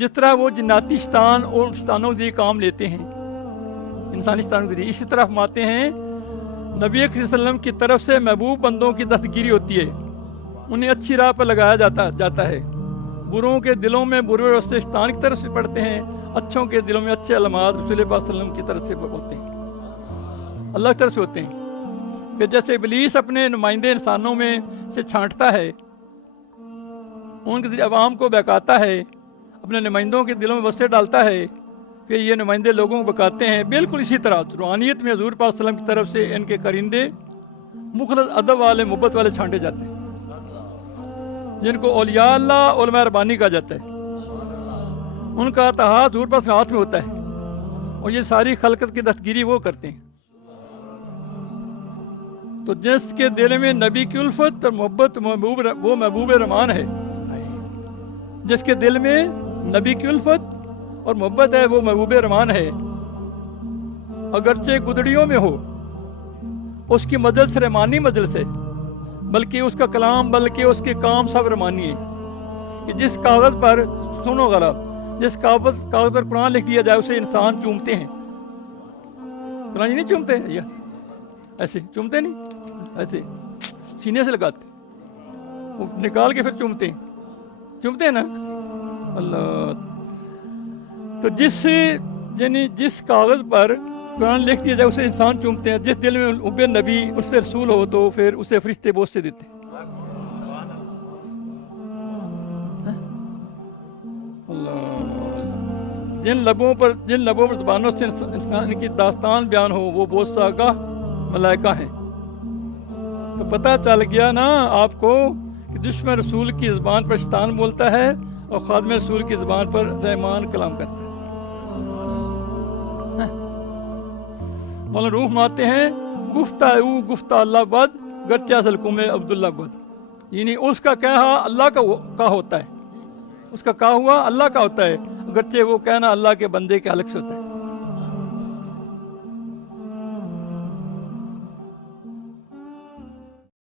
जिस तरह वो जिन्नाती शैतान और शैतानों के काम लेते हैं, इंसानी शैतानों के लिए, इसी तरह फरमाते हैं नबी करीम सल्लल्लाहु अलैहि वसल्लम की तरफ से महबूब बंदों की दस्तगिरी होती है, उन्हें अच्छी राह पर लगाया जाता है। बुरों के दिलों में बुरे रस्ते शैतान की तरफ से पड़ते हैं, अच्छों के दिलों में अच्छे अलमात रसूल पाक सल्लल्लाहु अलैहि वसल्लम की तरफ से होते हैं, अल्लाह की तरफ से होते हैं। फिर जैसे इब्लीस अपने नुमाइंदे इंसानों में से छांटता है, उनके अवाम को बहकाता है, अपने नुमाइंदों के दिलों में वस्ते डालता है, फिर ये नुमाइंदे लोगों को बकाते हैं। बिल्कुल इसी तरह रूहानियत में हजूर पाक सल्लल्लाहु अलैहि वसल्लम की तरफ से इनके करिंदे मुखलस अदब वाले मोहब्बत वाले छांटे जाते हैं, जिनको औलिया अल्लाह उलमा रब्बानी कहा जाता है। उनका अताहात हजूर पाक हाथ में होता है और ये सारी खलकत की दस्तगिरी वो करते हैं। तो जिसके दिल में नबी की उल्फत और मोहब्बत वो महबूब रहमान है, जिसके दिल में नबी की उल्फत और मोहब्बत है वो महबूब रहमान है। अगरचे गुदड़ियों में हो, उसकी मजलिस रहमानी मजलिस है, बल्कि उसका कलाम बल्कि उसके काम सब रहमानी है। कि जिस कागज़ पर, सुनो गला, जिस कागज़ पर कुरान लिख दिया जाए उसे इंसान चूमते हैं। कुरान नहीं चूमते हैं या ऐसे चूमते नहीं, ऐसे सीने से लगाते, वो निकाल के फिर चूमते हैं ना अल्लाह। तो जिस कागज़ पर कुरान लिख दिया जाए उसे इंसान चूमते हैं। जिस दिल में उब्बे नबी उससे रसूल हो तो फिर उसे फरिश्ते बोझ से देते हैं। जिन लबों पर ज़बानों से इंसान की दास्तान बयान हो वो बोझ सा आगाह मलाइका हैं। तो पता चल गया ना आपको कि दुश्मन रसूल की ज़बान पर शैतान बोलता है और खादिम रसूल की ज़बान पर रहमान कलाम करता है। मौलाना रूह माते हैं गुफ्ता अल्लाह बद गरचे असल में अब्दुल्ला बद, यानी उसका कहा अल्लाह का होता है, उसका कहा हुआ अल्लाह का होता है, गरचे वो कहना अल्लाह के बंदे के हलक से होता है।